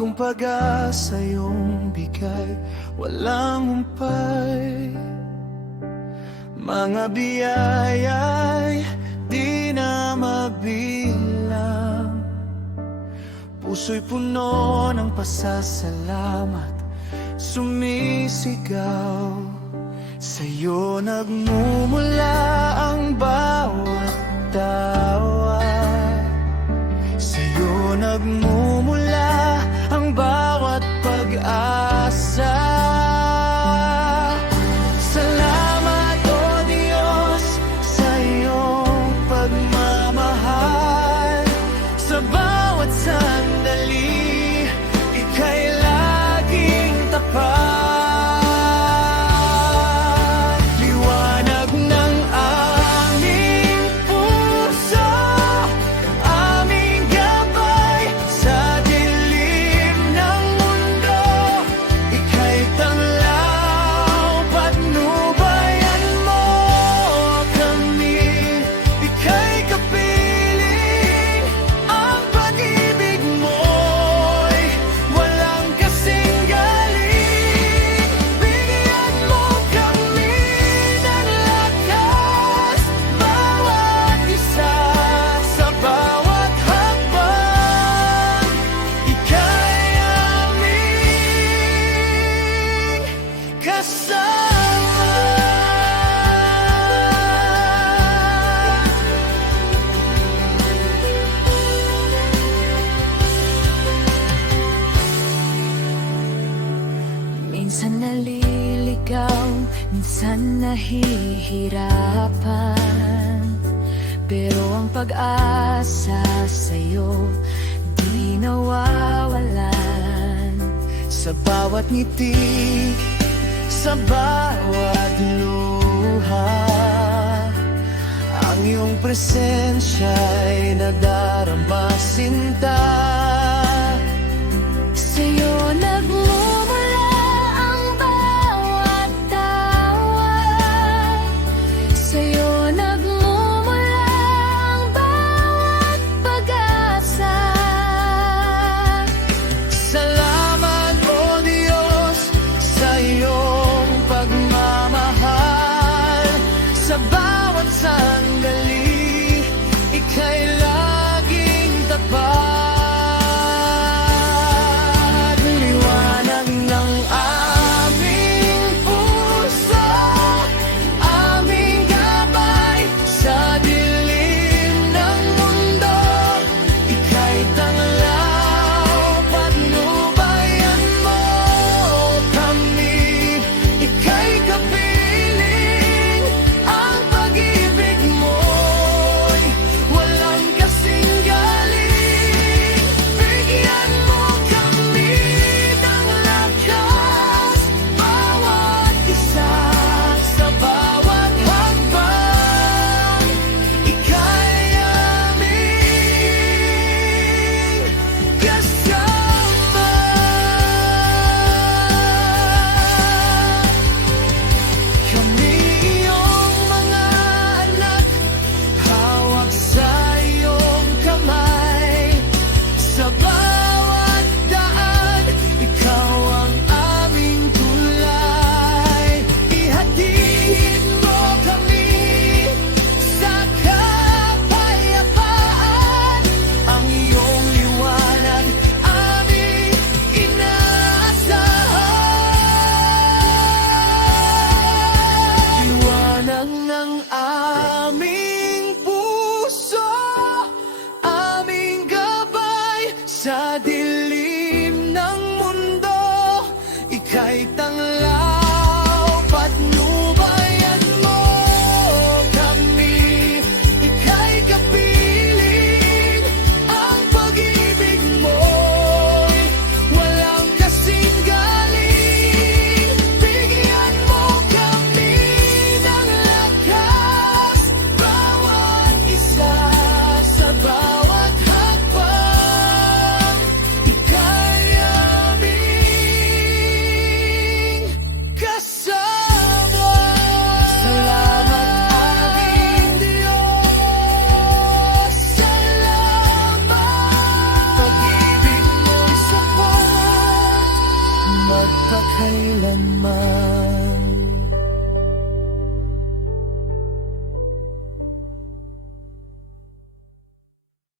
Bagong pag-asa iyong bigay, walang humpay. Mga biyaya'y di na mabilang. Puso'y puno ng pasasalamat, sumisigaw. Sa'yo nagmumula ang bawat tawa, sa'yo nagmumula ang bawat pag-asa. Salamat, O Diyos, sa iyong pagmamahal. Sa bawat sandali, ika'y laging tapat. Minsan naliligaw, minsan nahihirapan, pero ang pag-asa sa'yo di nawawalan. Sa bawat ngiti, sa bawat luha, ang iyong presensya'y nadarama, sinta. Sa'yo nagmumula ang bawat tawa, sa'yo nagmumula ang bawat pag-asa. Salamat, O Diyos, sa iyong pagmamahal. Sa bawat sandali, ika'y laging tapat. Liwanag Ama.